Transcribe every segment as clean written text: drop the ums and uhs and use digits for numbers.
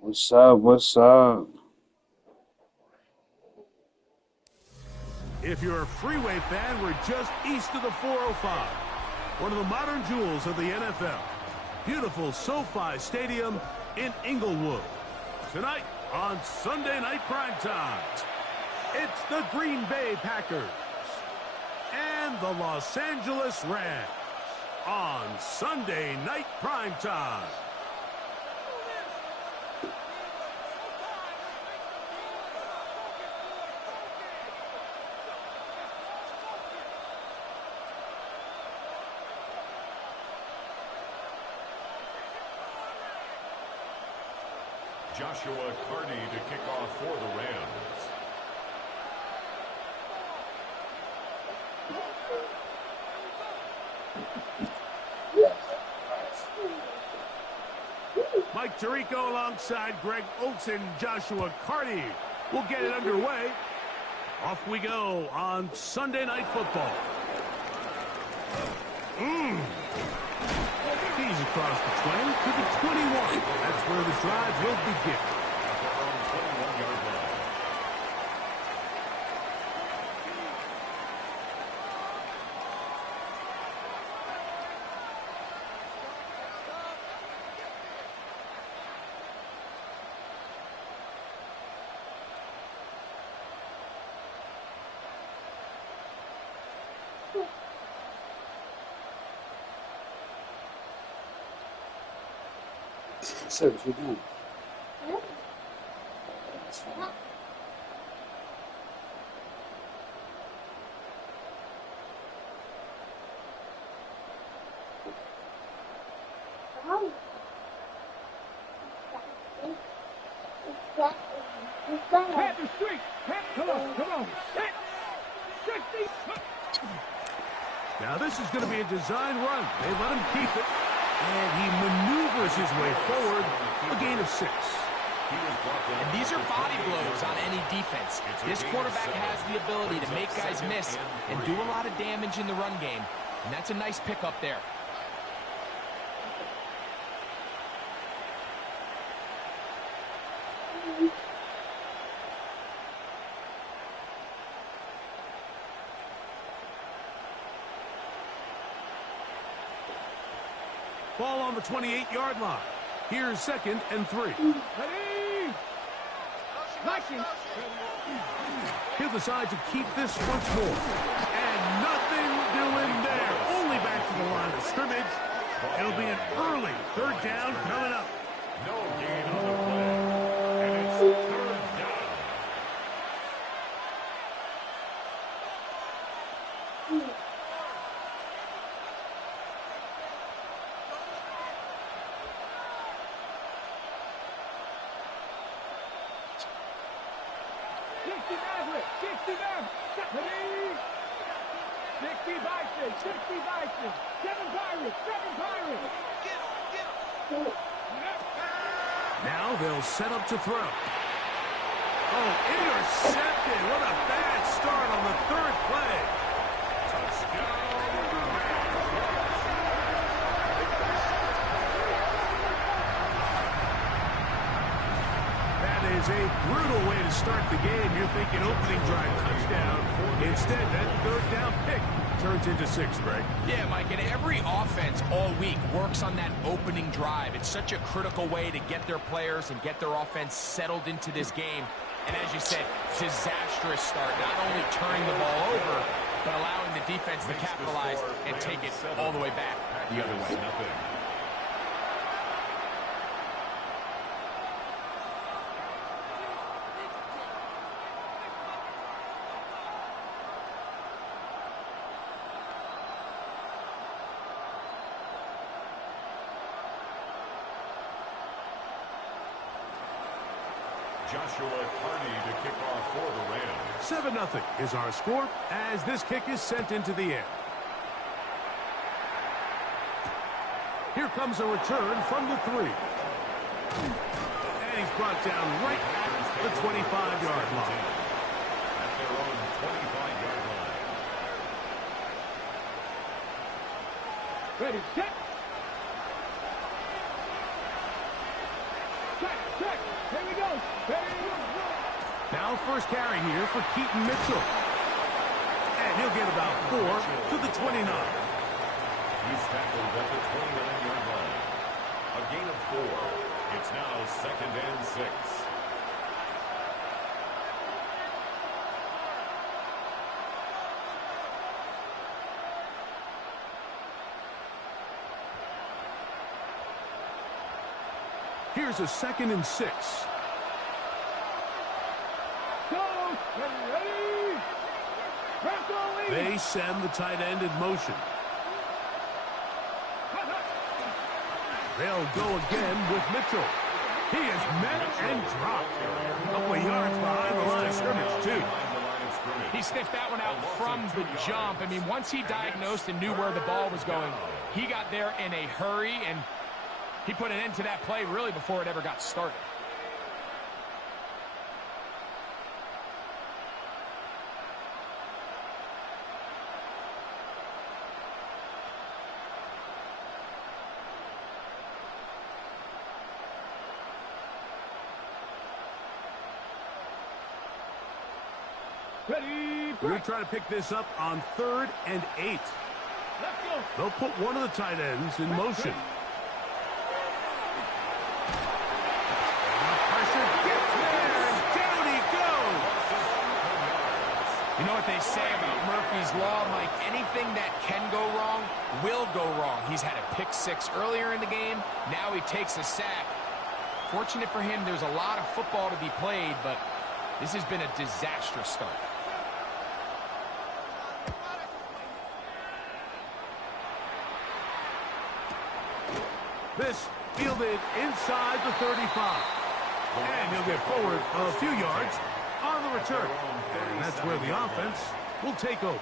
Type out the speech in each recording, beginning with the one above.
What's up? What's up? If you're a freeway fan, we're just east of the 405. One of the modern jewels of the NFL. Beautiful SoFi Stadium in Inglewood. Tonight on Sunday Night Primetime, it's the Green Bay Packers and the Los Angeles Rams on Sunday Night Primetime. Joshua Carney to kick off for the Rams. Mike Tirico alongside Greg Olsen. Joshua Carney will get it underway. Off we go on Sunday Night Football. He's across the 20 to the 21. That's where the drive will begin. So what you doing? Pat the street. Pat, come on. Pat. 60. Now this is going to be a design run. They let him keep it. And he maneuvers his way forward, a gain of 6. And these are body blows on any defense. This quarterback has the ability to make guys miss and do a lot of damage in the run game. And that's a nice pickup there. Ball on the 28-yard line. Here's 2nd and 3. Ready. Action. He'll decide to keep this once more. And nothing doing there. Only back to the line of scrimmage. It'll be an early 3rd down coming up. No gain on the play. And it's 3rd down. Now they'll set up to throw. Oh, intercepted. What a bad start on the 3rd play. That is a brutal way to start the game. You're thinking opening drive touchdown. Instead, that 3rd down pick turns into 6, Greg. Yeah, Mike, and every offense all week works on that opening drive. It's such a critical way to get their players and get their offense settled into this game. And as you said, disastrous start, not only turning the ball over, but allowing the defense to capitalize and take it all the way back the other way. to kick off for the Rams. 7-0 is our score as this kick is sent into the air. Here comes a return from the 3. And he's brought down right at the 25-yard line. At their own 25-yard line. Ready, set. Check. Here we go. Now first carry here for Keaton Mitchell. And he'll get about 4 to the 29. He's tackled at the 29-yard line. A gain of 4. It's now 2nd and 6. Here's a 2nd and 6. Go. Ready. They send the tight end in motion. They'll go again with Mitchell. He is met and dropped. A couple of yards behind the line of scrimmage, too. He sniffed that one out from the jump. I mean, once he diagnosed and knew where the ball was going, he got there in a hurry, and he put an end to that play really before it ever got started. Ready. We're trying to pick this up on 3rd and 8. Let's go. They'll put one of the tight ends in motion. Pressure gets there, and down he goes. You know what they say about Murphy's Law, Mike? Anything that can go wrong will go wrong. He's had a pick 6 earlier in the game. Now he takes a sack. Fortunate for him, there's a lot of football to be played, but this has been a disastrous start. This fielded inside the 35. And he'll get forward a few yards on the return. And that's where the offense will take over.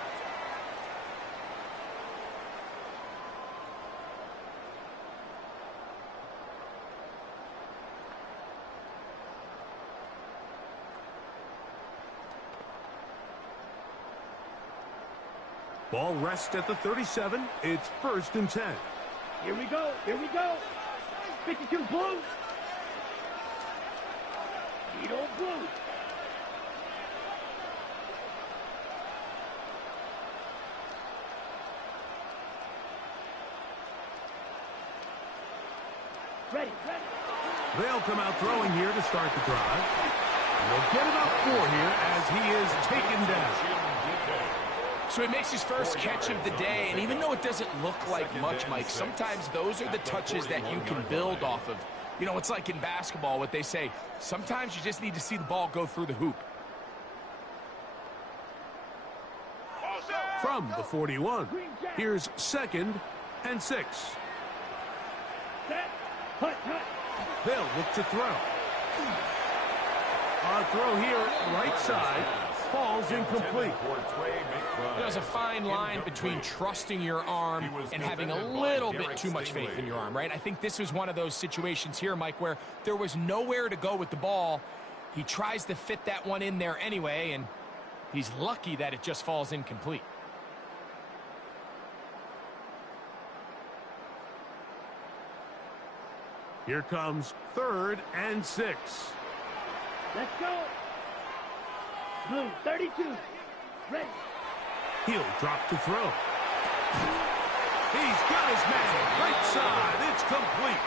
Ball rests at the 37. It's 1st and 10. Here we go. 52 blue. Vito blue. Ready. They'll come out throwing here to start the drive. And they'll get about 4 here as he is taken down. So he makes his first catch of the day, and even though it doesn't look like much, Mike, sometimes those are the touches that you can build off of. You know, it's like in basketball, what they say, sometimes you just need to see the ball go through the hoop. From the 41, here's 2nd and 6. Set. Hut. They'll look to throw. Our throw here, right side, falls incomplete. There's a fine line between trusting your arm and having a little bit too much faith in your arm, right? I think this was one of those situations here, Mike, where there was nowhere to go with the ball. He tries to fit that one in there anyway, and he's lucky that it just falls incomplete. Here comes 3rd and 6. Let's go. Blue 32. Ready. He'll drop to throw. He's got his man. Right side. It's complete.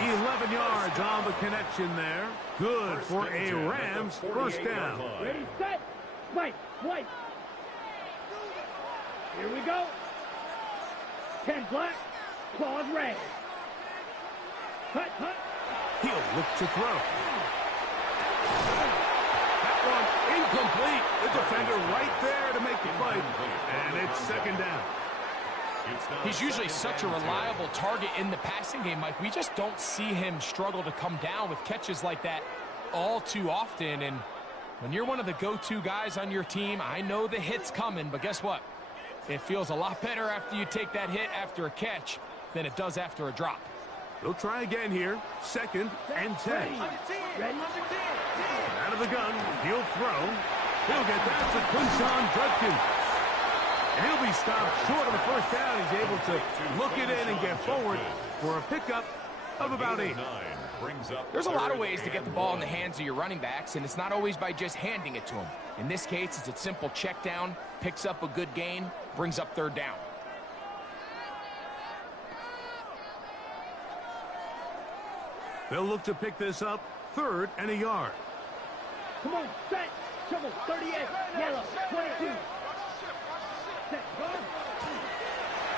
11 yards on the connection there. Good for a Rams first down. Ready, set. Spike. White. Here we go. 10 black. Claws red. Hut. He'll look to throw. That one incomplete. The defender right there to make the play. And it's 2nd down. He's usually such a reliable target in the passing game, Mike. We just don't see him struggle to come down with catches like that. all too often, and when you're one of the go-to guys on your team, I know the hit's coming, but guess what? It feels a lot better after you take that hit after a catch than it does after a drop. He'll try again here. 2nd and 10. Out of the gun, he'll throw. He'll get that to Quinshon Judkins. And he'll be stopped short of the first down. He's able to look it in and get forward for a pickup of about 8. There's a lot of ways to get the ball in the hands of your running backs, and it's not always by just handing it to them. In this case, it's a simple check down, picks up a good gain, brings up 3rd down. They'll look to pick this up 3rd and a yard. Come on, set. Trouble, 38, yellow, 22. Set, go.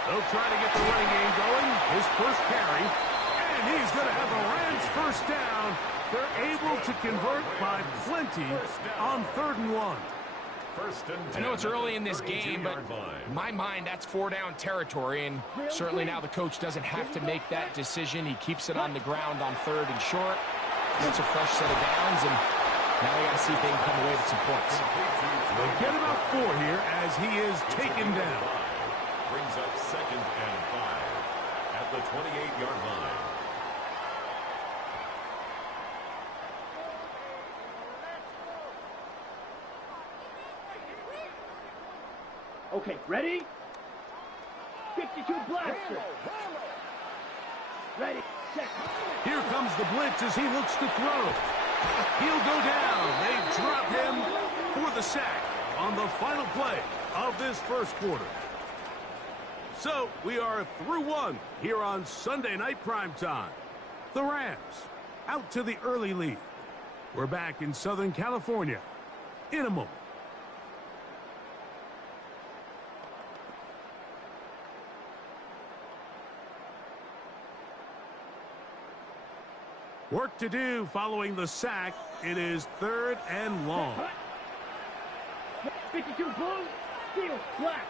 They'll try to get the running game going. His first carry. And he's going to have the Rams first down. They're able to convert by plenty on 3rd and 1. I know it's early in this game, but in my mind, that's 4-down territory, and certainly now the coach doesn't have to make that decision. He keeps it on the ground on 3rd and short. Gets a fresh set of downs, and now they got to see if they can come away with some points. They'll get about 4 here as he is taken down. Brings up 2nd and 5 at the 28-yard line. Okay, ready? 52 blaster. Ready, set. Here comes the blitz as he looks to throw. He'll go down. They drop him for the sack on the final play of this first quarter. So we are through 1 here on Sunday Night Primetime. The Rams out to the early lead. We're back in Southern California in a moment. Work to do following the sack. It is 3rd and long. 52 blue, steel, black.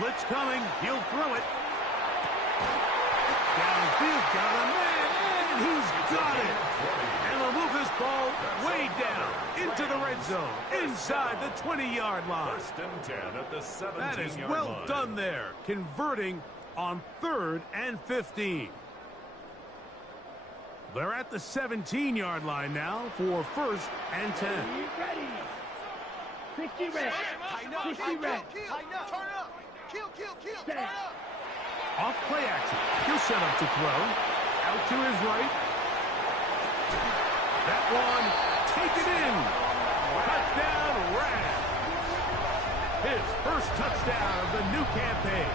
Blitz coming. He'll throw it. Downfield, got a man, and he's got it. And they'll move this ball way down into the red zone, inside the 20-yard line. 1st and 10 at the 17-yard line. That is well done there, converting on 3rd and 15. They're at the 17-yard line now for 1st and 10. Ready. 60 red. 60 red. Set. Off play action. He'll set up to throw. Out to his right. That one taken in. Touchdown, Rams. His first touchdown of the new campaign.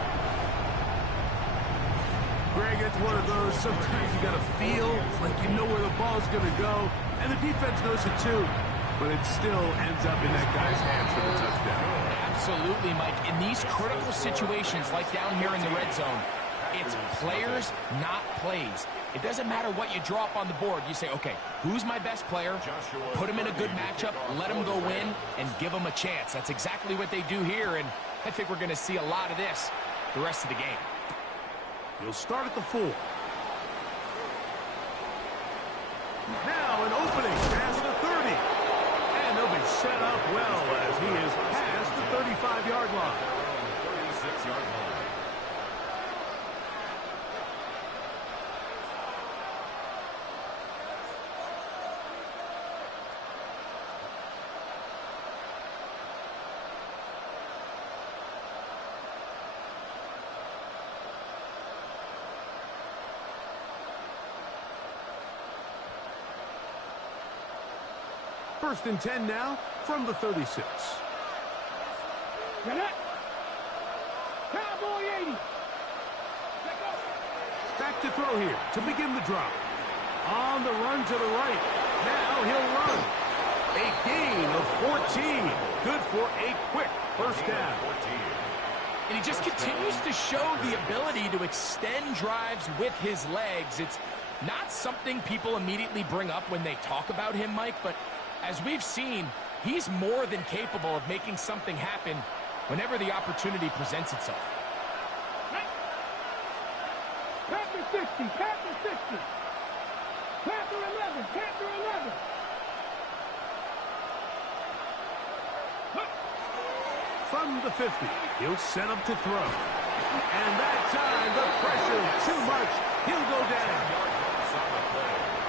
Greg, it's one of those, sometimes you got to feel like you know where the ball's going to go, and the defense knows it too, but it still ends up in that guy's hands for the touchdown. Absolutely, Mike. In these critical situations, like down here in the red zone, it's players, not plays. It doesn't matter what you draw up on the board. You say, okay, who's my best player? Put him in a good matchup, let him go win, and give him a chance. That's exactly what they do here, and I think we're going to see a lot of this the rest of the game. He'll start at the 4. Now an opening past the 30. And they'll be set up well as he is past the 35-yard line. 36-yard line. First and 10 now from the 36. Get it. Cowboy 80. Back to throw here to begin the drop. On the run to the right. Now he'll run. A gain of 14. Good for a quick first down. And he just continues to show the ability to extend drives with his legs. It's not something people immediately bring up when they talk about him, Mike, but as we've seen, he's more than capable of making something happen whenever the opportunity presents itself. Pass the 60. Pass the 60. Panther 11, Panther 11. From the 50, he'll set up to throw. And that time, the pressure, too much. He'll go down.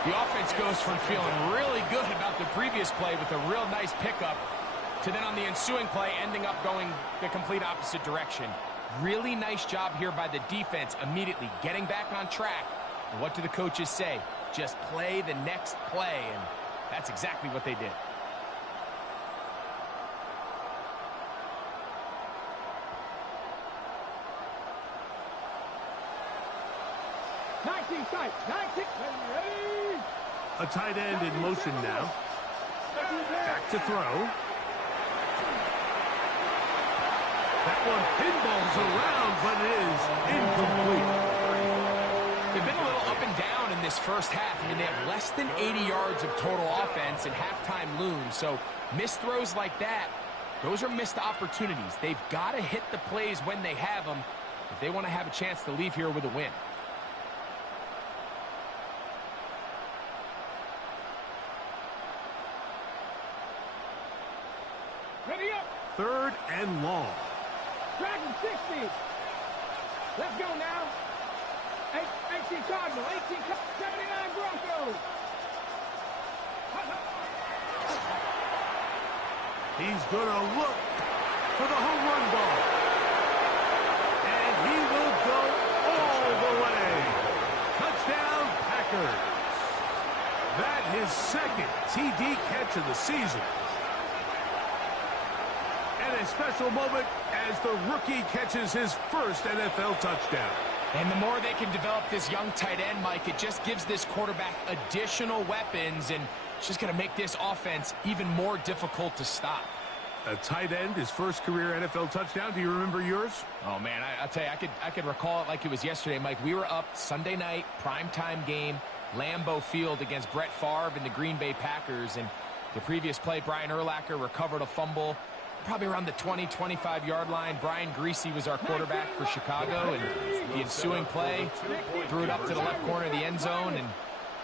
The offense goes from feeling really good about the previous play with a real nice pickup to then on the ensuing play ending up going the complete opposite direction. Really nice job here by the defense, immediately getting back on track. And what do the coaches say? Just play the next play, and that's exactly what they did. A tight end in motion now. Back to throw. That one pinballs around, but it is incomplete. They've been a little up and down in this first half. I mean, they have less than 80 yards of total offense and halftime looms. So missed throws like that, those are missed opportunities. They've got to hit the plays when they have them if they want to have a chance to leave here with a win. Ready up. 3rd and long. Dragon 60. Let's go now. 18 Cardinal, 79 Broncos. He's going to look for the home run ball. And he will go all the way. Touchdown, Packers. That his 2nd TD catch of the season. And a special moment as the rookie catches his first NFL touchdown. And the more they can develop this young tight end, Mike, it just gives this quarterback additional weapons, and it's just going to make this offense even more difficult to stop. A tight end, his first career NFL touchdown. Do you remember yours? Oh, man, I'll tell you, I could recall it like it was yesterday, Mike. We were up Sunday night, primetime game, Lambeau Field against Brett Favre and the Green Bay Packers, and the previous play, Brian Urlacher recovered a fumble probably around the 20-25-yard line. Brian Greasy was our quarterback for Chicago, and the ensuing play threw it up to the left corner of the end zone. And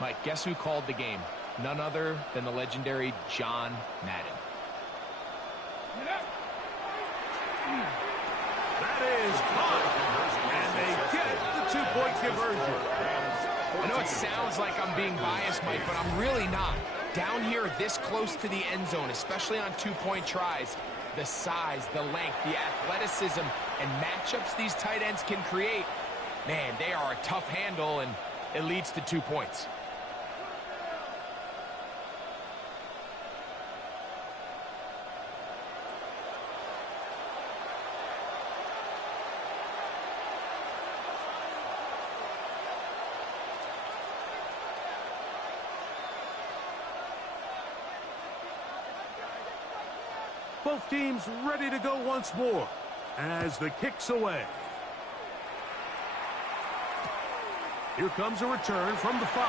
Mike, guess who called the game? None other than the legendary John Madden. That is caught, and they get the 2-point conversion. I know it sounds like I'm being biased, Mike, but I'm really not. Down here this close to the end zone, especially on 2-point tries, the size, the length, the athleticism, and matchups these tight ends can create, man, they are a tough handle, and it leads to 2 points. Both teams ready to go once more as the kick's away. Here comes a return from the 5.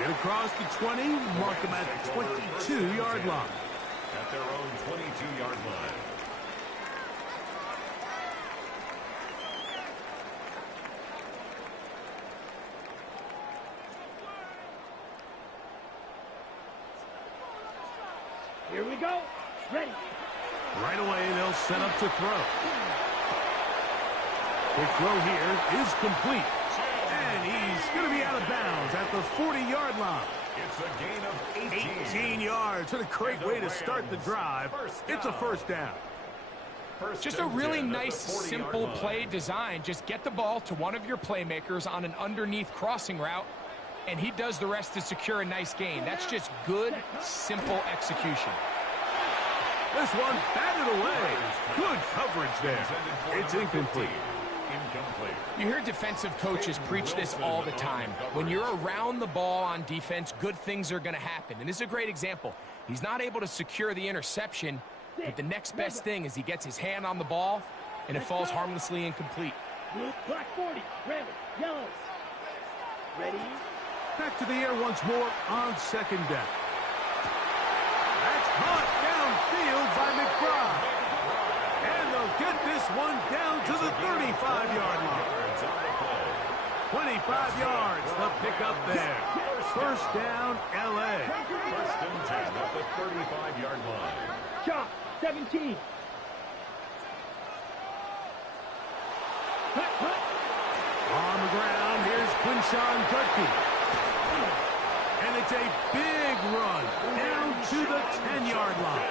Get across the 20, mark them at the 22-yard line. At their own 22-yard line. Here we go. Ready. Right away, they'll set up to throw. The throw here is complete. And he's going to be out of bounds at the 40-yard line. It's a gain of 18 yards. What a great way to start the drive. It's a first down. Just a really nice, simple play design. Just get the ball to one of your playmakers on an underneath crossing route, and he does the rest to secure a nice gain. That's just good, simple execution. This one batted away. Good coverage there. It's incomplete. You hear defensive coaches preach this all the time. When you're around the ball on defense, good things are going to happen. And this is a great example. He's not able to secure the interception, but the next best thing is he gets his hand on the ball, and it falls harmlessly incomplete. Black 40, red, yellows. Ready? Back to the air once more on second down. That's caught downfield by McBride. And they'll get this one down to the 35-yard line. 25 yards, the back up there. First down, LA. First and 10 at the 35-yard line. Shot, 17. On the ground, here's Quinshawn Turkey. And it's a big run down to the 10-yard line.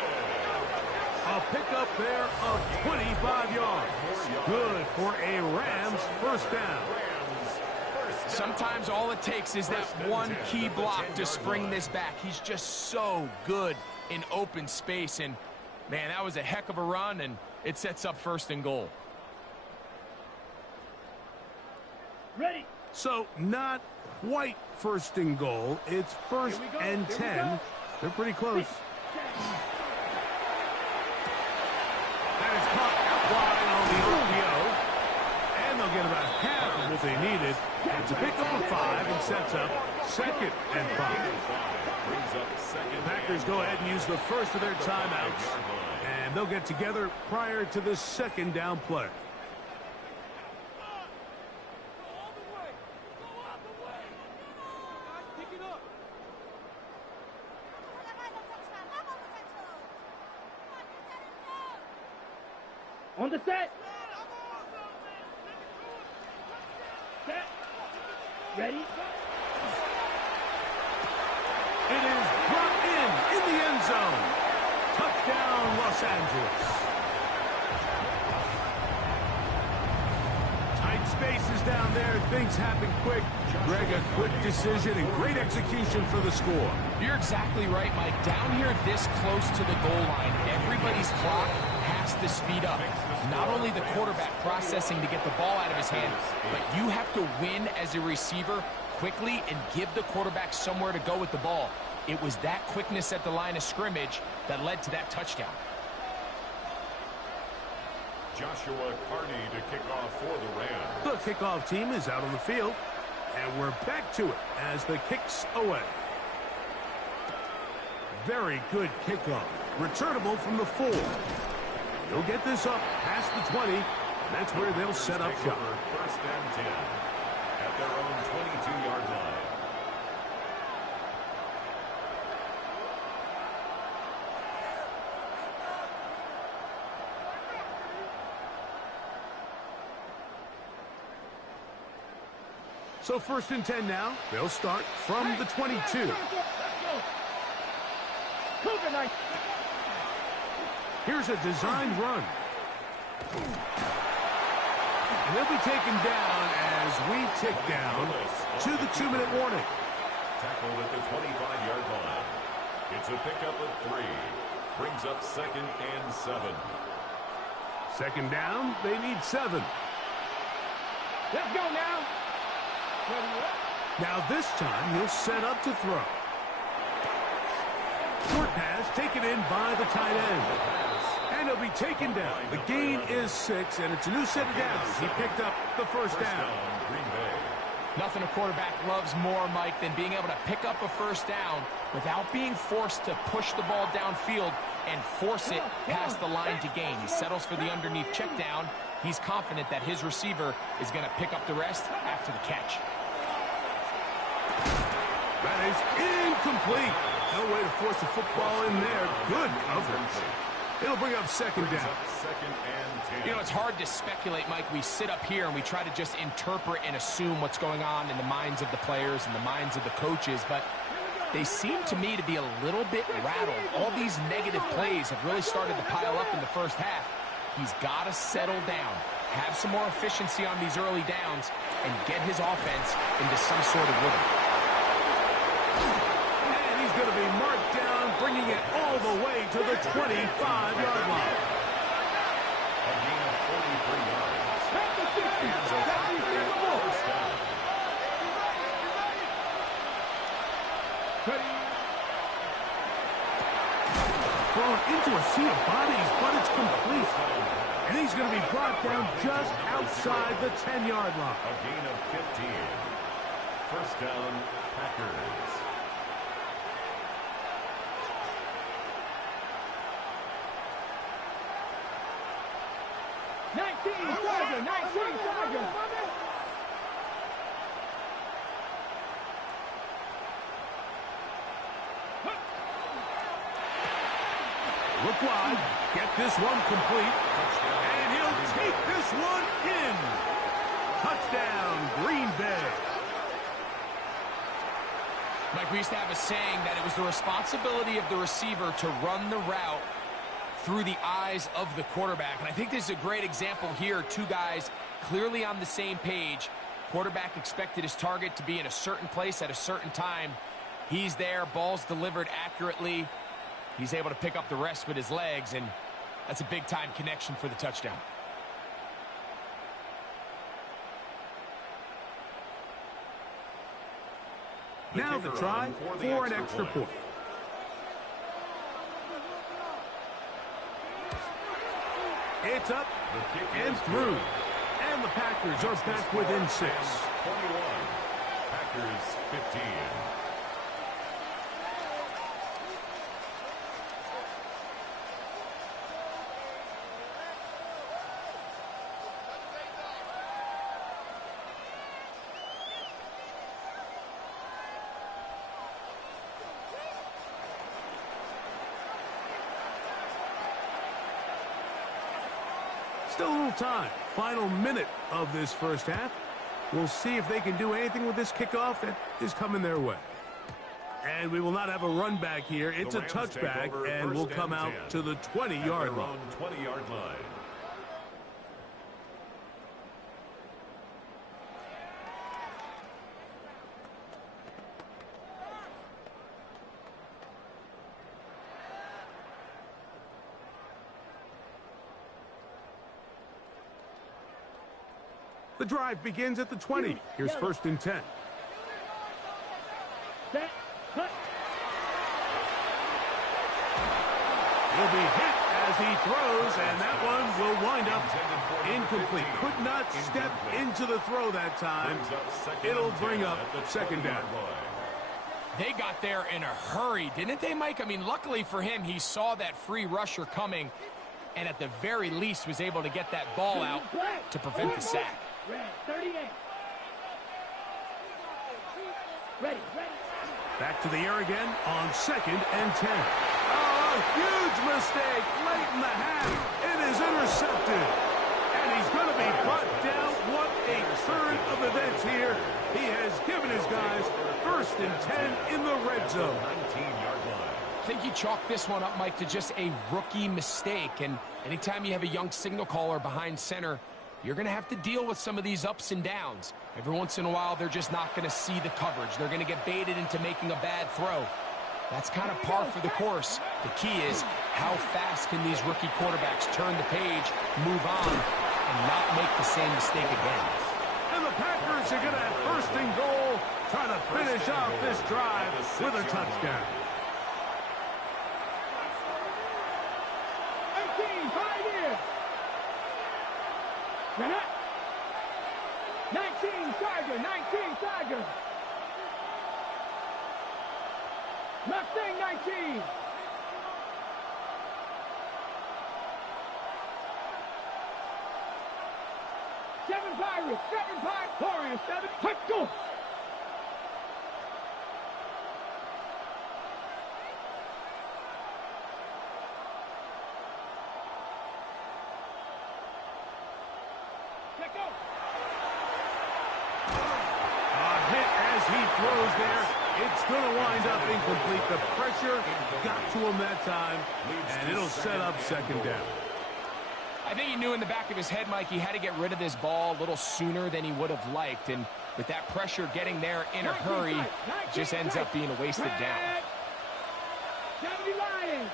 A pickup there of 25 yards. Good for a Rams first down. Sometimes all it takes is that one key block to spring this back. He's just so good in open space. And, man, that was a heck of a run, and it sets up first and goal. Ready. So not quite first and goal. It's first and 10. They're pretty close. That is caught out wide on the RPO. And they'll get about half of what they needed. It's a pickup of 5 and sets up second and 5. Packers go ahead and use the first of their timeouts. And they'll get together prior to the second down play. On the set. Set. Ready. It is brought in the end zone. Touchdown, Los Angeles. Tight spaces down there. Things happen quick. Greg, a quick decision and great execution for the score. You're exactly right, Mike. Down here this close to the goal line, everybody's clock has to speed up. Not only the quarterback processing to get the ball out of his hand, but you have to win as a receiver quickly and give the quarterback somewhere to go with the ball. It was that quickness at the line of scrimmage that led to that touchdown. Joshua Carney to kick off for the Rams. The kickoff team is out on the field, and we're back to it as the kick's away. Very good kickoff. Returnable from the 4. They'll get this up past the 20, and that's where they'll set up shop. First and 10 at their own 22-yard line. So first and 10 now. They'll start from the 22. Here's a designed run. And they'll be taken down as we tick down to the 2-minute warning. Tackled at the 25-yard line. It's a pickup of 3. Brings up second and 7. Second down, they need 7. Let's go now. Now this time he'll set up to throw. Short pass taken in by the tight end. And he'll be taken down. The gain is 6, and it's a new set of downs. He picked up the first down. Nothing a quarterback loves more, Mike, than being able to pick up a first down without being forced to push the ball downfield and force it past the line to gain. He settles for the underneath check down. He's confident that his receiver is going to pick up the rest after the catch. That is incomplete. No way to force the football in there. Good coverage. It'll bring up second down. Second and 10. You know, it's hard to speculate, Mike. We sit up here and we try to just interpret and assume what's going on in the minds of the players and the minds of the coaches, but they seem to me to be a little bit rattled. All these negative plays have really started to pile up in the first half. He's got to settle down, have some more efficiency on these early downs, and get his offense into some sort of rhythm. And he's going to be marked down, bringing it all the way to the 25-yard line. A gain of 43 yards. And so first down. Thrown into a sea of bodies, but it's complete. And he's going to be brought down just outside the 10-yard line. A gain of 15. First down, Packers. Look wide. Get this one complete. And he'll take this one in. Touchdown, Green Bay. Mike, we used to have a saying that it was the responsibility of the receiver to run the route through the eyes of the quarterback. And I think this is a great example here. Two guys clearly on the same page. Quarterback expected his target to be in a certain place at a certain time. He's there, ball's delivered accurately. He's able to pick up the rest with his legs, and that's a big-time connection for the touchdown. Now the try for an extra point. It's up and through. And the Packers are back within 6. 21. Packers 15. Still a little time. Final minute of this first half. We'll see if they can do anything with this kickoff that is coming their way. And we will not have a run back here. It's a touchback, and we'll come out to the 20-yard line. 20-yard line. The drive begins at the 20. Here's 1st and 10. Set. Cut. He'll be hit as he throws, and that one will wind up incomplete. Could not step into the throw that time. It'll bring up 2nd down. They got there in a hurry, didn't they, Mike? I mean, luckily for him, he saw that free rusher coming, and at the very least was able to get that ball out to prevent the sack. Red, 38. Ready. Back to the air again on 2nd and 10. Oh, a huge mistake late in the half. It is intercepted. And he's going to be brought down. What a turn of events here. He has given his guys 1st and 10 in the red zone. 19-yard line. I think you chalk this one up, Mike, to just a rookie mistake. And anytime you have a young signal caller behind center, you're going to have to deal with some of these ups and downs. Every once in a while, they're just not going to see the coverage. They're going to get baited into making a bad throw. That's kind of par for the course. The key is how fast can these rookie quarterbacks turn the page, move on, and not make the same mistake again. And the Packers are going to have 1st and goal, trying to finish off this drive with a touchdown. 18, 5 years. 19 Tiger, 19 Tiger. Mustang 19. Seven Pirates, 4 and 7. Let's go. Throws there. It's going to wind up incomplete. The pressure got to him that time, and it'll set up 2nd down. I think he knew in the back of his head, Mike, he had to get rid of this ball a little sooner than he would have liked. And with that pressure getting there in a hurry, it just ends up being a wasted down. 70 Lions.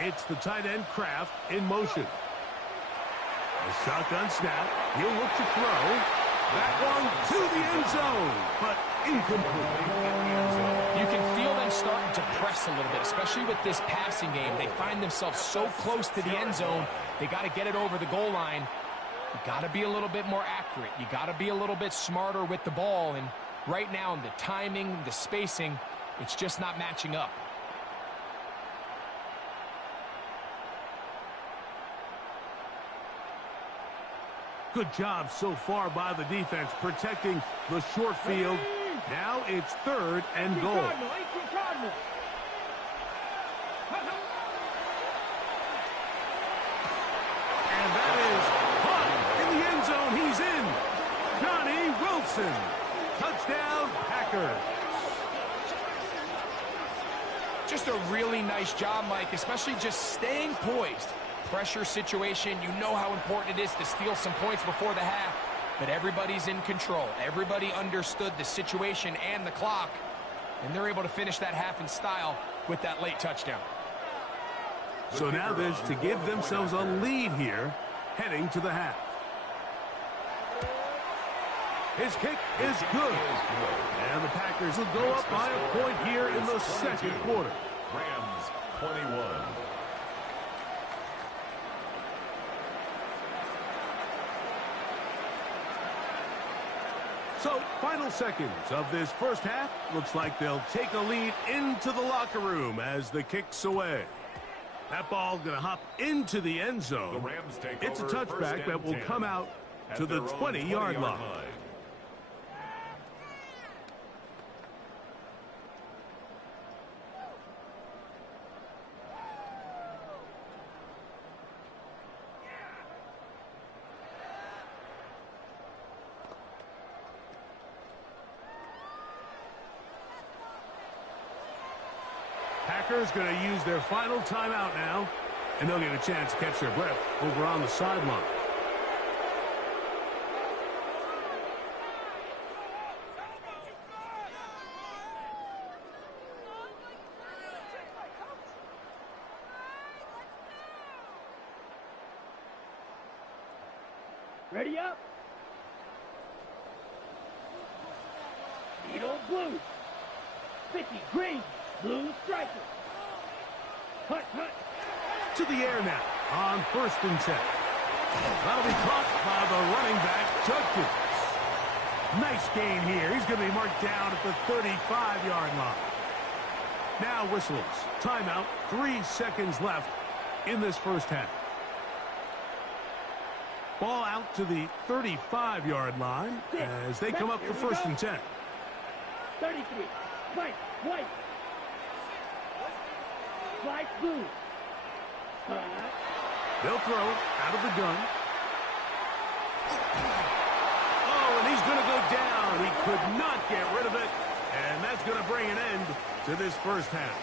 It's the tight end Kraft in motion. A shotgun snap. He'll look to throw. That one to the end zone, but incomplete. You can feel them starting to press a little bit, especially with this passing game. They find themselves so close to the end zone, they got to get it over the goal line. You got to be a little bit more accurate. You got to be a little bit smarter with the ball, and right now, the timing, the spacing, it's just not matching up. Good job so far by the defense protecting the short field. Now it's 3rd and goal. 18 Cardinals. Wilson. Touchdown, Packers. Just a really nice job, Mike, especially just staying poised. Pressure situation, you know how important it is to steal some points before the half, but everybody's in control. Everybody understood the situation and the clock, and they're able to finish that half in style with that late touchdown. So now there's to give themselves a lead here, heading to the half. His kick is good. And the Packers will go up by a point here in the second quarter. Rams 21. So, final seconds of this first half. Looks like they'll take a lead into the locker room as the kick's away. That ball going to hop into the end zone. The Rams take It's a over touchback that will 10 come out at to the their own 20-yard line. Packers going to use their final timeout now, and they'll get a chance to catch their breath over on the sideline. Ready up. Needle blue. 50 green. Blue striker. Hut, hut. To the air now on 1st and 10. That'll be caught by the running back, Judkins. Nice gain here. He's going to be marked down at the 35-yard line. Now whistles. Timeout. 3 seconds left in this first half. Ball out to the 35-yard line as they come up for 1st and 10. 33. White, white. Light blue. They'll throw out of the gun. Oh, and he's going to go down. He could not get rid of it. And that's going to bring an end to this first half.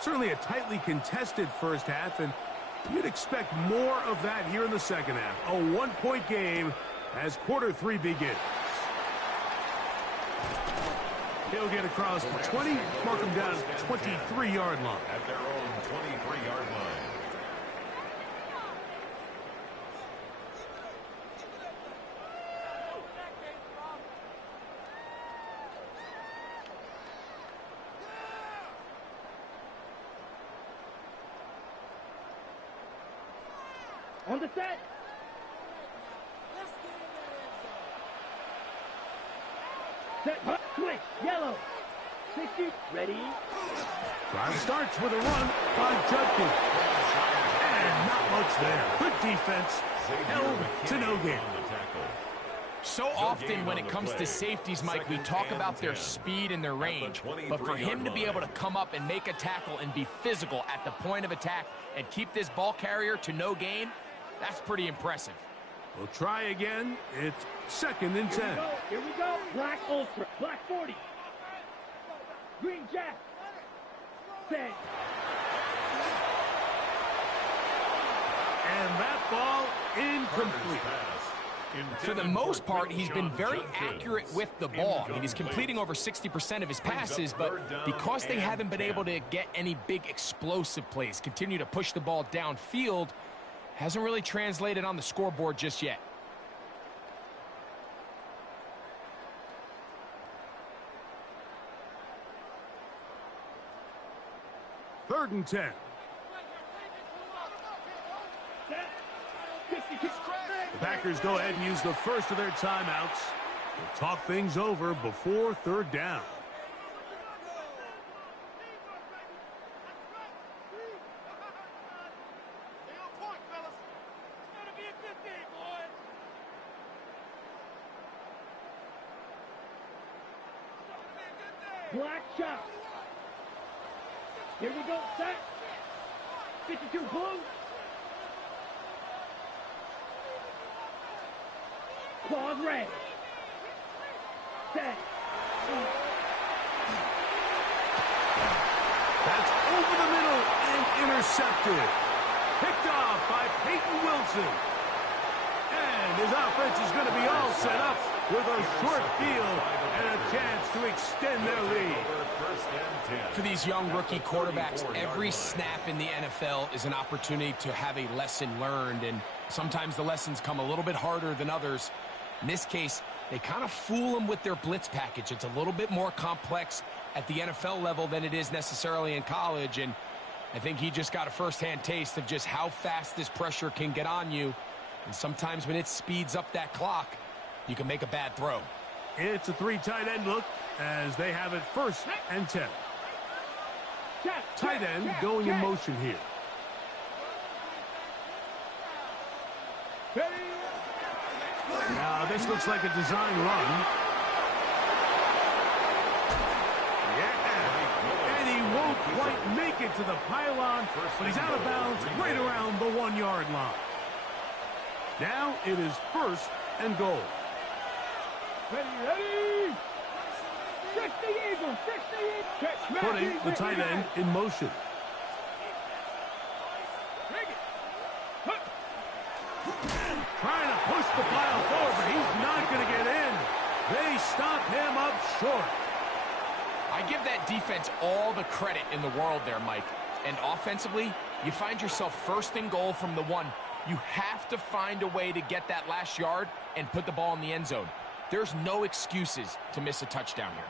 Certainly a tightly contested first half, and you'd expect more of that here in the second half. A one-point game as quarter 3 begins. He'll get across the 20, mark him down at the 23-yard line. At their own 23-yard line. On the set. Set, hut, switch, yellow. 60, ready. Drive starts with a run by Judkins. And not much there. Good defense. Held to no gain. So often when it comes to safeties, Mike, we talk about their speed and their range. But for him to be able to come up and make a tackle and be physical at the point of attack and keep this ball carrier to no gain, that's pretty impressive. We'll try again. It's 2nd and 10. Here we go. Black Ultra. Black 40. Green Jack. Set. And that ball incomplete. For the most part, he's been very accurate with the ball. I mean, he's completing over 60% of his passes, but because they haven't been able to get any big explosive plays, continue to push the ball downfield, hasn't really translated on the scoreboard just yet. 3rd and 10. The Packers go ahead and use the first of their timeouts to talk things over before 3rd down. Black shot. Here we go, set. 52 blue. Claws red. Set. That's over the middle and intercepted. Picked off by Peyton Wilson. And his offense is going to be all set up with a short field and a chance to extend their lead. For these young rookie quarterbacks, every snap in the NFL is an opportunity to have a lesson learned, and sometimes the lessons come a little bit harder than others. In this case, they kind of fool them with their blitz package. It's a little bit more complex at the NFL level than it is necessarily in college, and I think he just got a first-hand taste of just how fast this pressure can get on you, and sometimes when it speeds up that clock, you can make a bad throw. It's a 3 tight end look as they have it 1st and 10. Tight end going in motion here. Now this looks like a design run. Yeah, and he won't quite make it to the pylon, but he's out of bounds right around the 1-yard line. Now it is 1st and goal. Ready. Stretch the eagle. Stretch the eagle. Putting the tight end in motion. Trying to push the pile forward, but he's not going to get in. They stop him up short. I give that defense all the credit in the world there, Mike. And offensively, you find yourself 1st and goal from the 1. You have to find a way to get that last yard and put the ball in the end zone. There's no excuses to miss a touchdown here.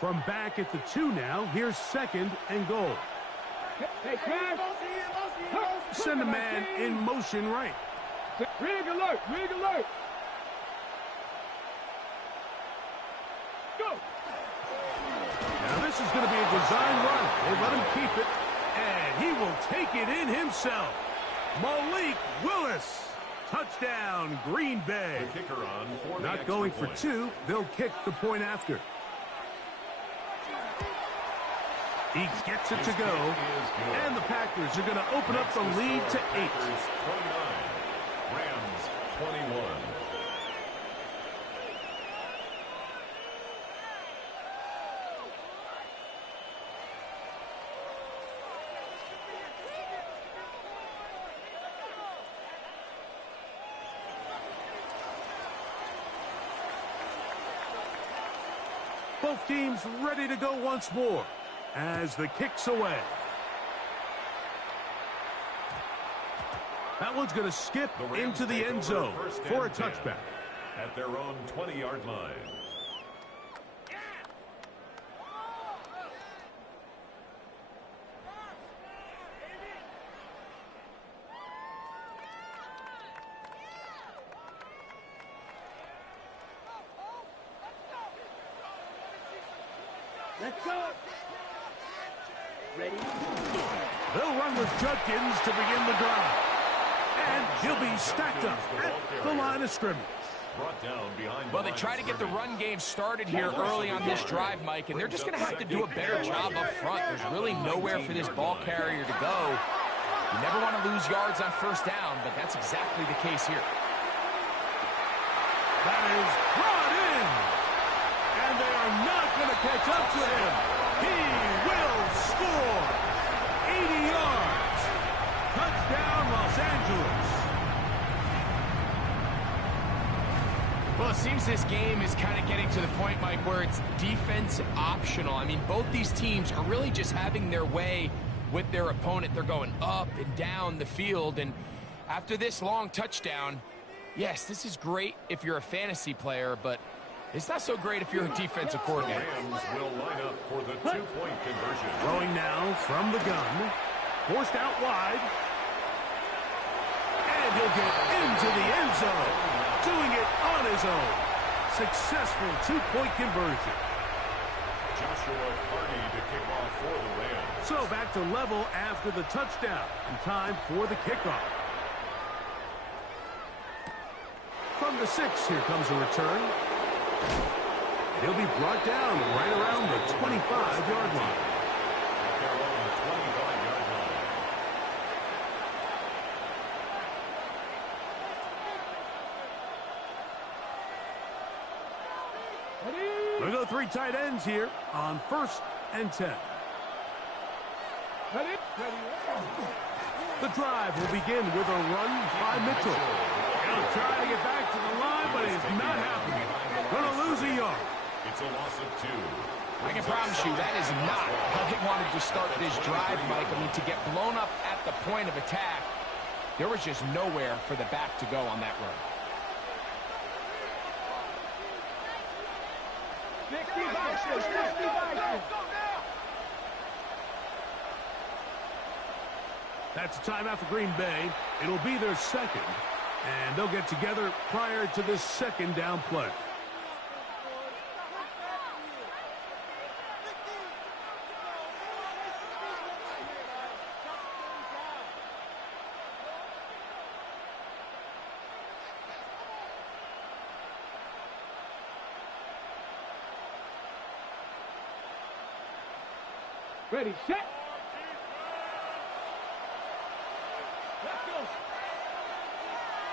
From back at the 2 now, here's 2nd and goal. Send a man in motion right. Rig alert. Rig alert. Go. Now this is going to be a design run. They let him keep it, and he will take it in himself. Malik Willis. Touchdown, Green Bay. The kicker on for the Not going for point. 2. They'll kick the point after. He gets it to go. And the Packers are going to open up the lead to 8. 29. Rams 21. Both teams ready to go once more as the kick's away. That one's going to skip into the end zone for a touchback. At their own 20-yard line. Let's go. Ready. They'll run with Judkins to begin the drive. And he'll be stacked up at the line of scrimmage. Brought down behind. Well, they try to get the run game started here early on this drive, Mike, and they're just going to have to do a better job up front. There's really nowhere for this ball carrier to go. You never want to lose yards on 1st down, but that's exactly the case here. That is brought in. And they are not going to catch up to him. He will score. 80 yards. Touchdown, Los Angeles. Well, it seems this game is kind of getting to the point, Mike, where it's defense optional. I mean, both these teams are really just having their way with their opponent. They're going up and down the field, and after this long touchdown, yes, this is great if you're a fantasy player, but It's not so great if you're a defensive coordinator. Rams will line up for the two-point conversion. Throwing now from the gun. Forced out wide. And he'll get into the end zone. Doing it on his own. Successful two-point conversion. Joshua Carney to kick off for the Rams. So back to level after the touchdown. And time for the kickoff. From the 6, here comes a return. And he'll be brought down right around the 25-yard line. They're on the 25-yard line. We go 3 tight ends here on 1st and 10. The drive will begin with a run by Mitchell. He'll try to get back to the line, but he's not happening. Gonna lose a yard. It's a loss of 2. I can promise you that is not how they wanted to start this drive, Mike. I mean, to get blown up at the point of attack, there was just nowhere for the back to go on that run. 60 boxes, 60 boxes. That's a timeout for Green Bay. It'll be their second, and they'll get together prior to this second down play. Ready, set. Let's go.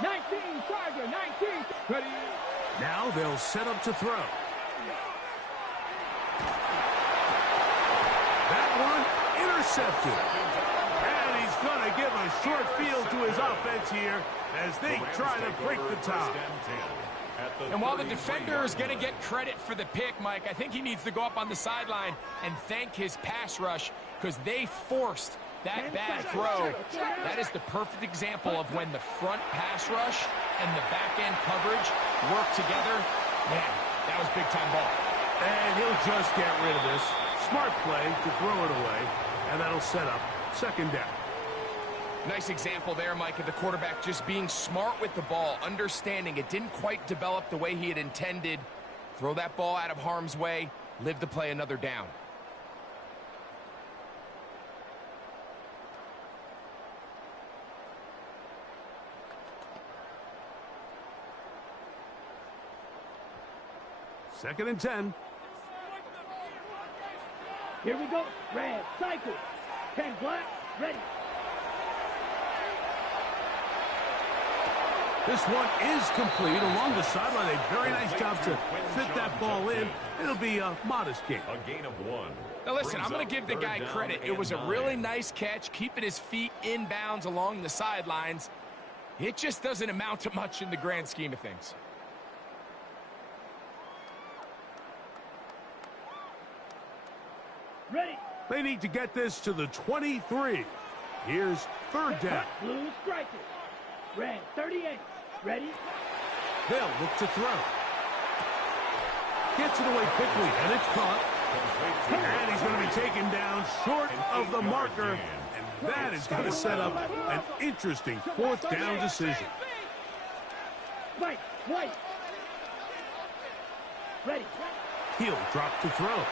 19, Charger, 19. Ready. Now they'll set up to throw. That one intercepted. And he's going to give a short field to his offense here as they try to break the tie. And while the defender is going to get credit for the pick, Mike, I think he needs to go up on the sideline and thank his pass rush because they forced that bad throw. That is the perfect example of when the front pass rush and the back-end coverage work together. Man, that was big-time ball. And he'll just get rid of this. Smart play to throw it away, and that'll set up second down. Nice example there, Mike, of the quarterback just being smart with the ball, understanding it didn't quite develop the way he had intended. Throw that ball out of harm's way, live to play another down. Second and 10. Here we go. Red, cycle. 10 black, ready. This one is complete along the sideline. A very nice job to fit that ball in. It'll be a modest gain. A gain of 1. Now listen, I'm going to give the guy credit. It was a really nice catch, keeping his feet inbounds along the sidelines. It just doesn't amount to much in the grand scheme of things. Ready. They need to get this to the 23. Here's third down. Blue strikers. Red, 38. Ready. They'll look to throw. Gets it away quickly, and it's caught. And he's going to be taken down short of the marker. And that is going to set up an interesting fourth down decision. White. Ready. He'll drop to throw.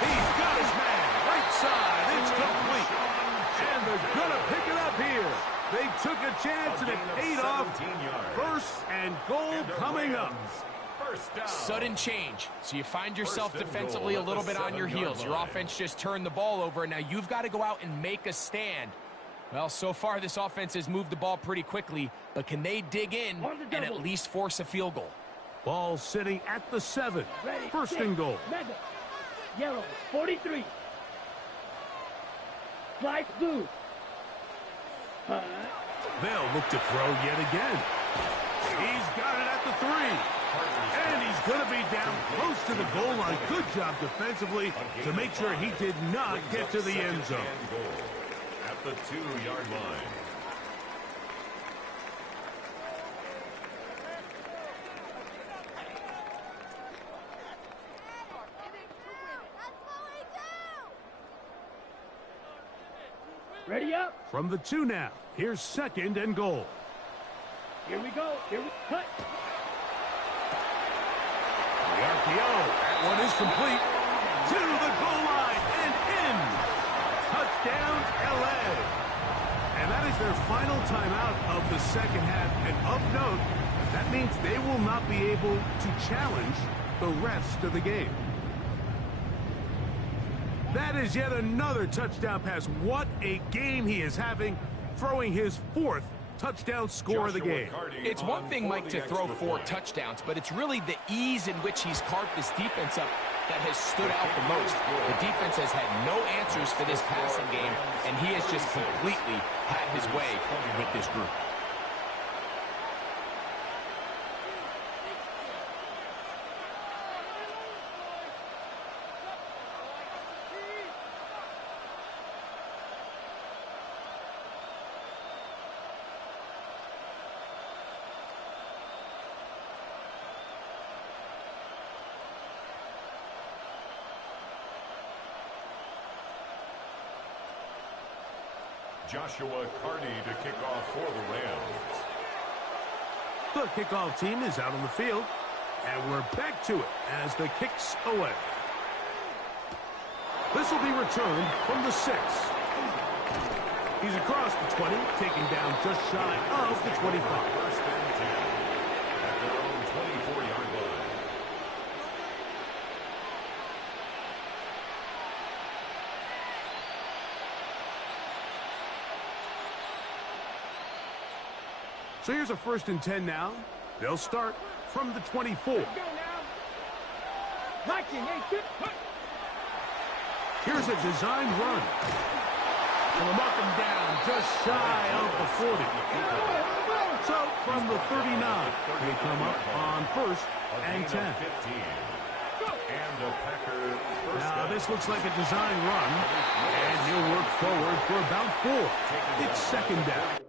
He's got his man. Right side. It's complete. And they're going to pick it up here. They took a chance, and it paid off. First and goal coming up. Sudden change. So you find yourself defensively a little bit on your heels. Your offense just turned the ball over. Now you've got to go out and make a stand. Well, so far this offense has moved the ball pretty quickly, but can they dig in and at least force a field goal? Ball sitting at the 7. Ready. First and goal. Mega. Yellow, 43. Slice blue. They'll look to throw yet again. He's got it at the 3. And he's going to be down close to the goal line. Good job defensively to make sure he did not get to the end zone. At the 2-yard line. Ready up. From the 2 now. Here's 2nd and goal. Here we go. Here we cut. The RPO. That one is complete. To the goal line and in. Touchdown, LA. And that is their final timeout of the 2nd half. And of note, that means they will not be able to challenge the rest of the game. That is yet another touchdown pass. What a game he is having, throwing his 4th touchdown score of the game. It's one thing, Mike, to throw 4 touchdowns, but it's really the ease in which he's carved this defense up that has stood out the most. The defense has had no answers for this passing game, and he has just completely had his way with this group. Joshua Carty to kick off for the Rams. The kickoff team is out on the field, and we're back to it as the kick's away. This will be returned from the 6. He's across the 20, taking down just shy of the 25. First and 10 at their own 24-yard line. So here's a 1st and 10 now. They'll start from the 24. Go now. Marching. Here's a design run. And we'll mark him down just shy of the 40. So from the 39, they come up on 1st and 10. And a Packer first Now down. this looks like a design run, and he'll work forward for about 4. It's 2nd down.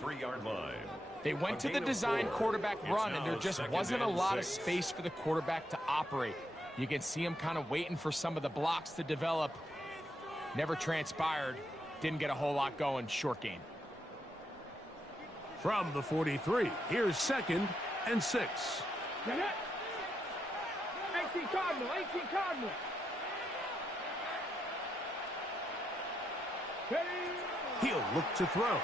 33-yard line. They went to the design quarterback run, and there just wasn't a lot of space for the quarterback to operate. You can see him kind of waiting for some of the blocks to develop. Never transpired. Didn't get a whole lot going. Short game. From the 43, here's 2nd and 6. 18 Cardinal, 18 Cardinal. He'll look to throw.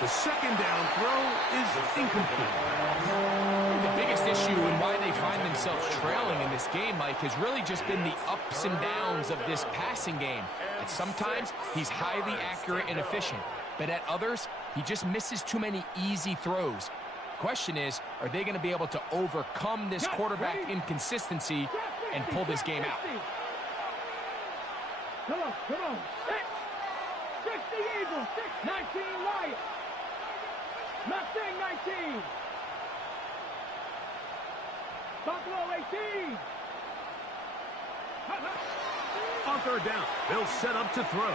The 2nd down throw is incomplete. The biggest issue and why they find themselves trailing in this game, Mike, has really just been the ups and downs of this passing game. And sometimes he's highly accurate and efficient, but at others, he just misses too many easy throws. Question is, are they going to be able to overcome this quarterback inconsistency and pull this game out? Come on, come on. 60 Eagles, 19 Lions. Mustang 19. Buffalo 18. On 3rd down, they'll set up to throw.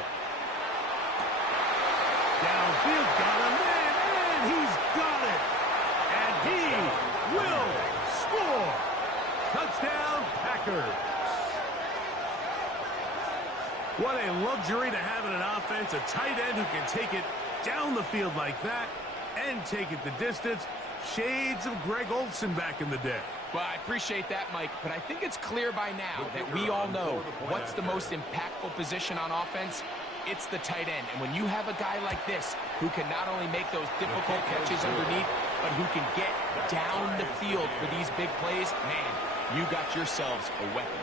Downfield, got a man, and he's got it. And he will score. Touchdown, Packers. What a luxury to have in an offense, a tight end who can take it down the field like that and take it the distance. Shades of Greg Olsen back in the day. Well, I appreciate that, Mike, but I think it's clear by now that we all know what's the most impactful position on offense. It's the tight end. And when you have a guy like this who can not only make those difficult catches underneath, but who can get down the field for these big plays, man, you got yourselves a weapon.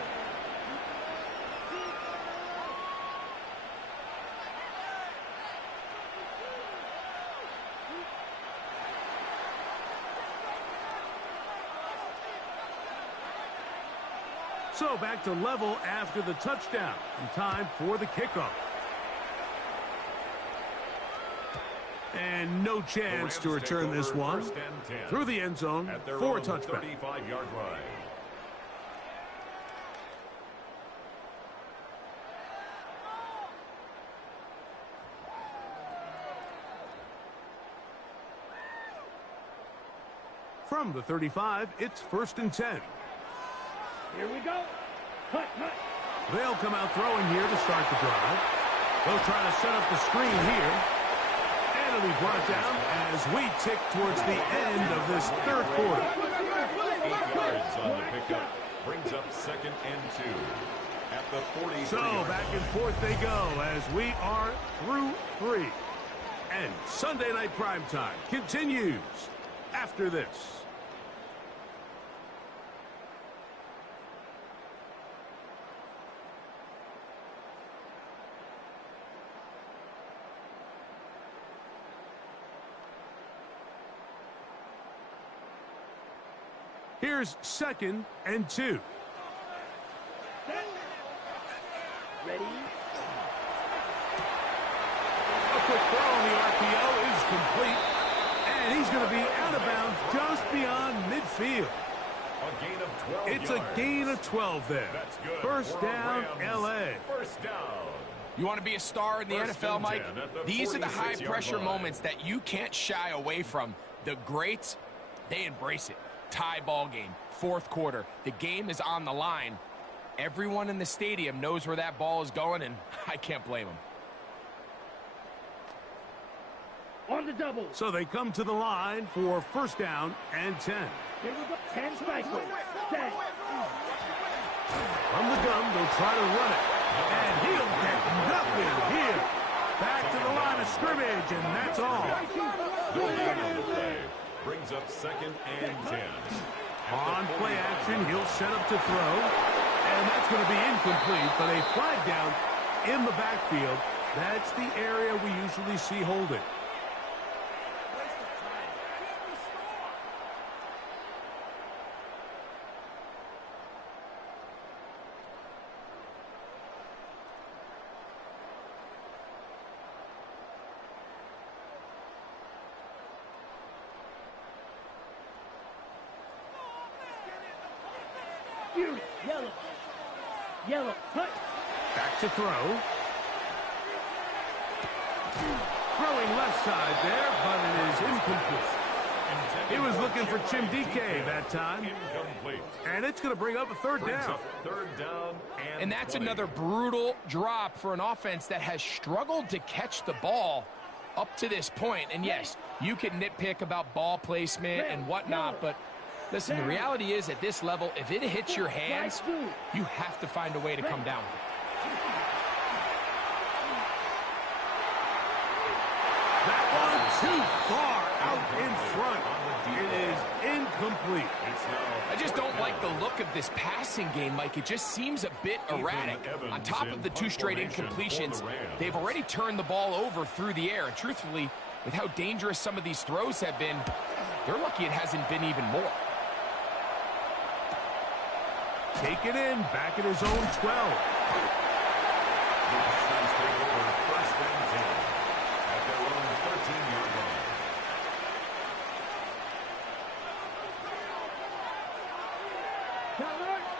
So back to level after the touchdown, and time for the kickoff. And no chance to return this one through the end zone for a touchback. 35-yard line. From the 35, it's 1st and 10. Here we go. Hut, hut. They'll come out throwing here to start the drive. They'll try to set up the screen here. And it'll be brought down as we tick towards the end of this 3rd quarter. 8 yards on the pickup. Brings up 2nd and 2. At the 43. So back and forth they go as we are through 3. And Sunday Night Primetime continues after this. Here's 2nd and 2. Ready? A quick throw on the RPO is complete. And he's going to be out of bounds just beyond midfield. A gain of 12 It's yards. a gain of 12 there. That's good. 1st down, LA. 1st down. You want to be a star in the 1st NFL, and Mike? 10 at the These are the 46-yard high-pressure line. moments that you can't shy away from. The greats, they embrace it. Tie ball game, 4th quarter. The game is on the line. Everyone in the stadium knows where that ball is going, and I can't blame them. On the double. So they come to the line for 1st down and 10. Here we go. 10 cycle. Set. From the gun, they'll try to run it. And he'll get nothing here. Back to the line of scrimmage, and that's all. Brings up 2nd and 10. On play action, he'll set up to throw. And that's going to be incomplete, but a flag down in the backfield. That's the area we usually see holding. Yellow. Yellow. Hut. Back to throw. Throwing left side there, but it is incomplete. He was looking for Chim DK that time. Incomplete. And it's going to bring up a third down. Third down And that's 20. another brutal drop for an offense that has struggled to catch the ball up to this point. And yes, you can nitpick about ball placement and whatnot, but listen, the reality is at this level, if it hits your hands, you have to find a way to come down with it. That one too far out in front. It is incomplete. I just don't like the look of this passing game, Mike. It just seems a bit erratic. On top of the 2 straight incompletions, they've already turned the ball over through the air. And truthfully, with how dangerous some of these throws have been, they're lucky it hasn't been even more. Take it in, back at his own 12. First and 10 at their own 13-yard line.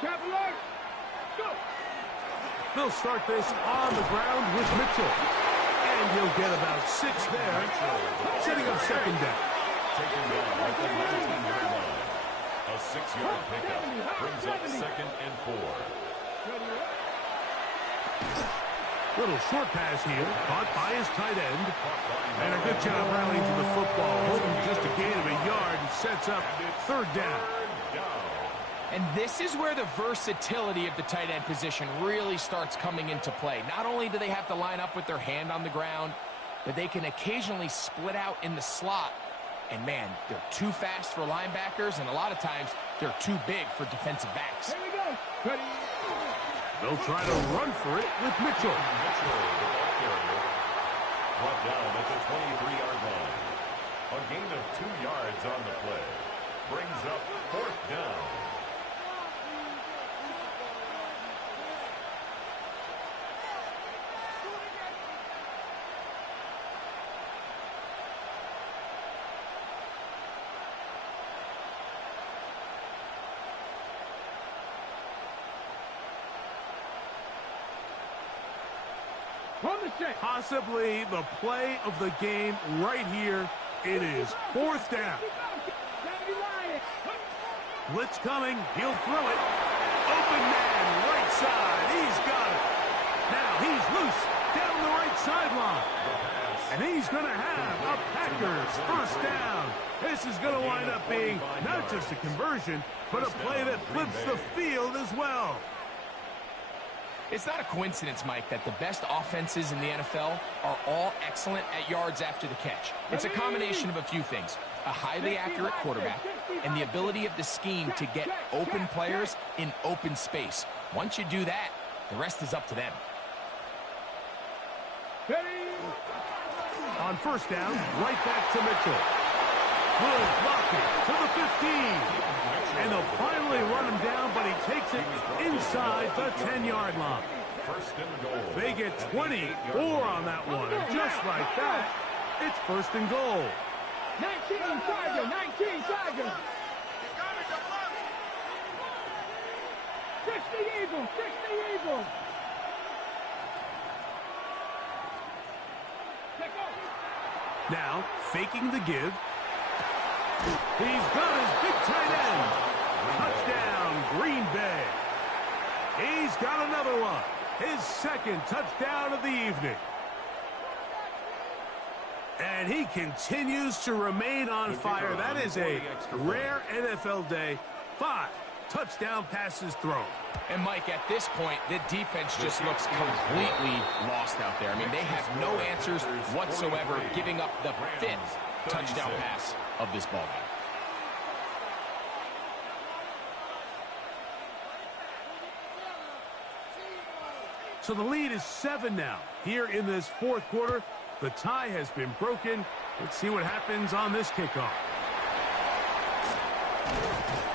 Traveler, go! They'll start this on the ground with Mitchell. And he'll get about 6 there, setting up second down. Taken down at the 19-yard line. A 6-yard pickup brings up second and 4. Little short pass here, caught by his tight end. And a good job rallying to the football. Holding just a gain of a yard and sets up third down. And this is where the versatility of the tight end position really starts coming into play. Not only do they have to line up with their hand on the ground, but they can occasionally split out in the slot. And man, they're too fast for linebackers, and a lot of times they're too big for defensive backs. Here we go. Ready. They'll try to run for it with Mitchell. Mitchell, the ball carrier, brought down at the 23-yard line. A gain of 2 yards on the play. Brings up fourth down. From the set. Possibly the play of the game right here. It is fourth down. Blitz coming. He'll throw it. Open man, right side. He's got it. Now he's loose down the right sideline. And he's going to have a Packers first down. This is going to wind up being not just a conversion, but a play that flips the field as well. It's not a coincidence, Mike, that the best offenses in the NFL are all excellent at yards after the catch. It's a combination of a few things. A highly accurate quarterback and the ability of the scheme to get open players in open space. Once you do that, the rest is up to them. On first down, right back to Mitchell. Good blocking to the 15. And they'll finally run him down, but he takes it inside the 10-yard line. First and goal. They get 24 on that one. And just like that, it's first and goal. 19 Tiger, 19 Tiger. 60 Eagle, 60 Eagle. Now, faking the give. He's got his big tight end. Touchdown, Green Bay. He's got another one. His second touchdown of the evening. And he continues to remain on fire. That is a rare NFL day. 5 touchdown passes thrown. And Mike, at this point, the defense just looks completely lost out there. I mean, they have no answers whatsoever, giving up the 5th touchdown pass of this ballgame. So the lead is 7 now. Here in this fourth quarter, the tie has been broken. Let's see what happens on this kickoff.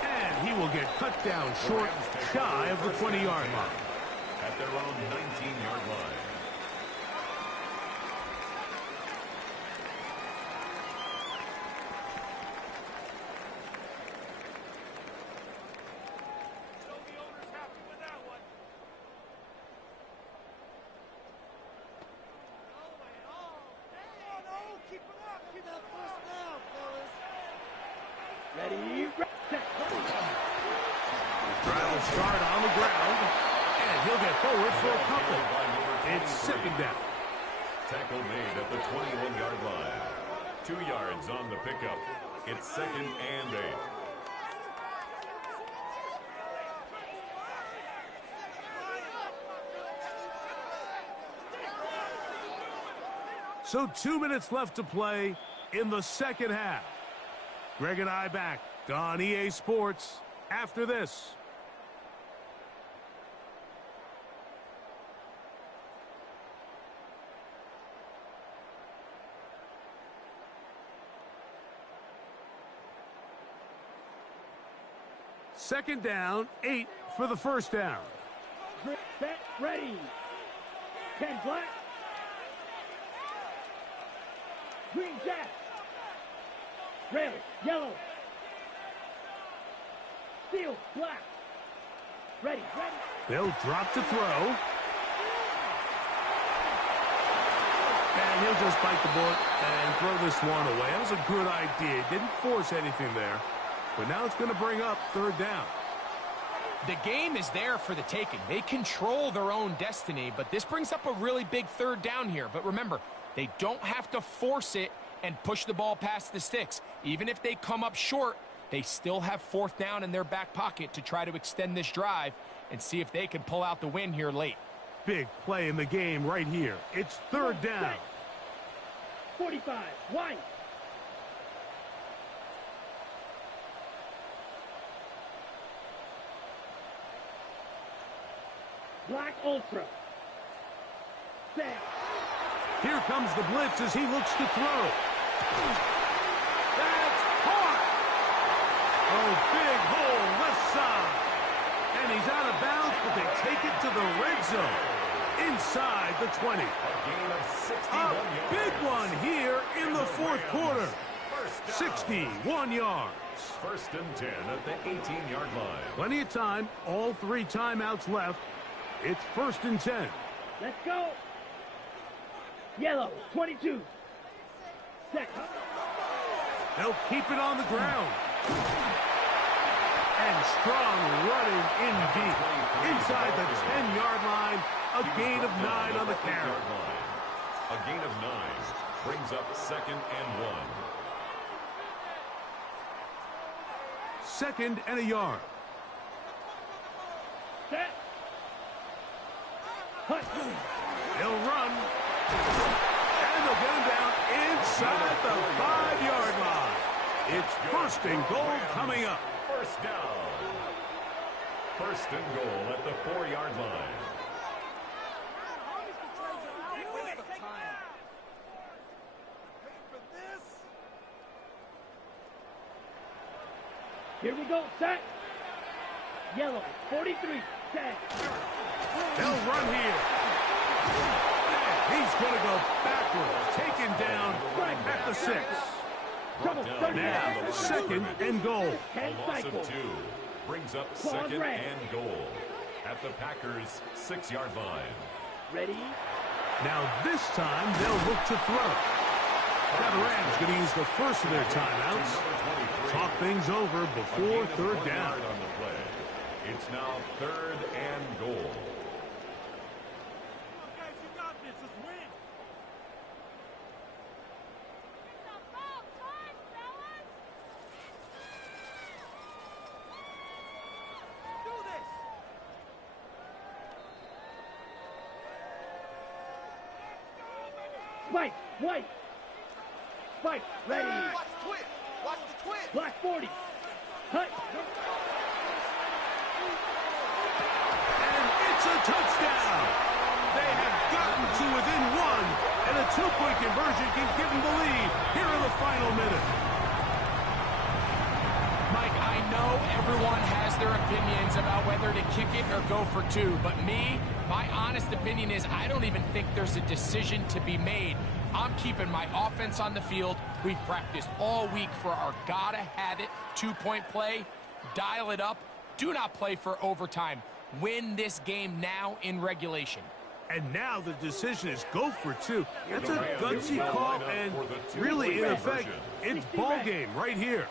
And he will get cut down short, shy of the 20-yard line. At their own 19-yard line. They'll start on the ground, and he'll get forward for a couple. It's second down. Tackle made at the 21-yard line. 2 yards on the pickup. It's second and 8. So 2 minutes left to play in the second half. Greg and I back on EA Sports after this. Second down, 8 for the first down. Set, ready. 10 black. Green jack. Red, yellow. Steel, black. Ready, ready. They'll drop to throw. And he'll just bite the bullet and throw this one away. That was a good idea. Didn't force anything there. But now it's going to bring up third down. The game is there for the taking. They control their own destiny, but this brings up a really big third down here. But remember, they don't have to force it and push the ball past the sticks. Even if they come up short, they still have fourth down in their back pocket to try to extend this drive and see if they can pull out the win here late. Big play in the game right here. It's third down. 45, white. Black Ultra. Set. Here comes the blitz as he looks to throw. That's caught. Oh, big hole left side. And he's out of bounds, but they take it to the red zone. Inside the 20. A gain of 61 A yards. big one here in the fourth quarter. 61 yards. First and 10 at the 18-yard line. Plenty of time. All 3 timeouts left. It's first and 10. Let's go. Yellow, 22. Set. They'll keep it on the ground. And strong running in deep. Inside the 10-yard line, a gain of 9 on the carry. A gain of 9 brings up second and 1. Second and a yard. Set. Hut. They'll run. And they'll get him down inside the 5-yard line. It's first and goal coming up. First down. First and goal at the 4-yard line. Here we go, set. Yellow, 43, set. They'll run here. He's going to go backwards, taken down at the 6. Now, second and goal. A loss of 2 brings up second and goal at the Packers' 6-yard line. Ready? Now this time they'll look to throw. Now the Rams going to use the first of their timeouts. Talk things over before third down. On the play. It's now third and goal. Spike, white. Spike, ready. Watch the twist. Watch the twist. Black 40. Hut. And it's a touchdown. They have gotten to within 1, and a 2-point conversion can give them the lead here in the final minute. Mike, I know everyone has their opinions about whether to kick it or go for 2, but my honest opinion is I don't even think there's a decision to be made. I'm keeping my offense on the field. We've practiced all week for our gotta-have-it 2-point play. Dial it up. Do not play for overtime. Win this game now in regulation. And now the decision is go for 2. That's a gutsy call, and really, in effect, it's ball game right here.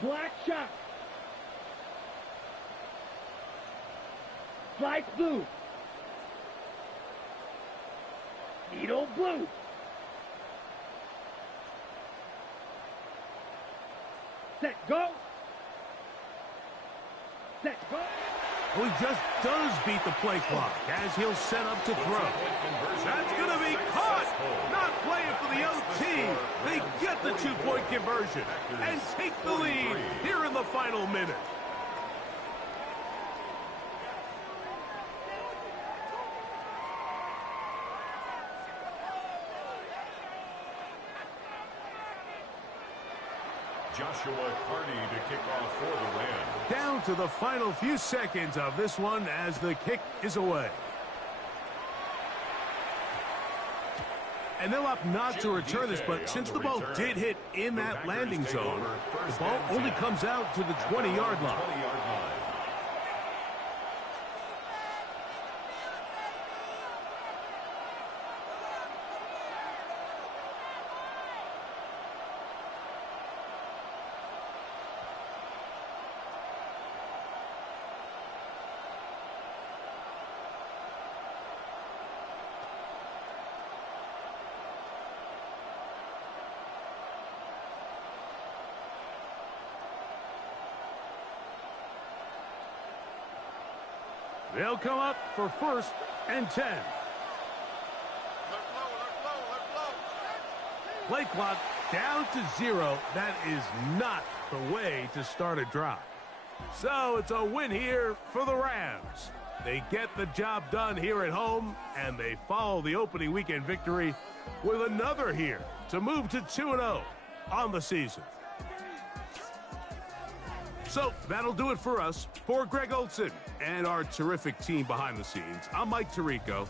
Black shot. Slice blue. Needle blue. Set, go. Set, go. Well, he just does beat the play clock as he'll set up to throw. That's going to be caught. Not playing for the OT. They get the two-point conversion and take the lead here in the final minute. Joshua Carney to kick off for the Rams. Down to the final few seconds of this one as the kick is away. And they'll opt not to return this, but since the ball did hit in that landing zone, the ball only comes out to the 20-yard line. They'll come up for 1st and 10. Play clock down to 0. That is not the way to start a drive. So it's a win here for the Rams. They get the job done here at home, and they follow the opening weekend victory with another here to move to 2-0 on the season. So that'll do it for us. For Greg Olson and our terrific team behind the scenes, I'm Mike Tirico.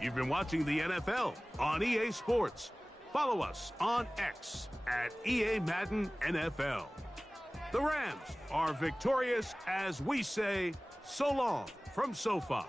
You've been watching the NFL on EA Sports. Follow us on X at EA Madden NFL. The Rams are victorious as we say so long from SoFi.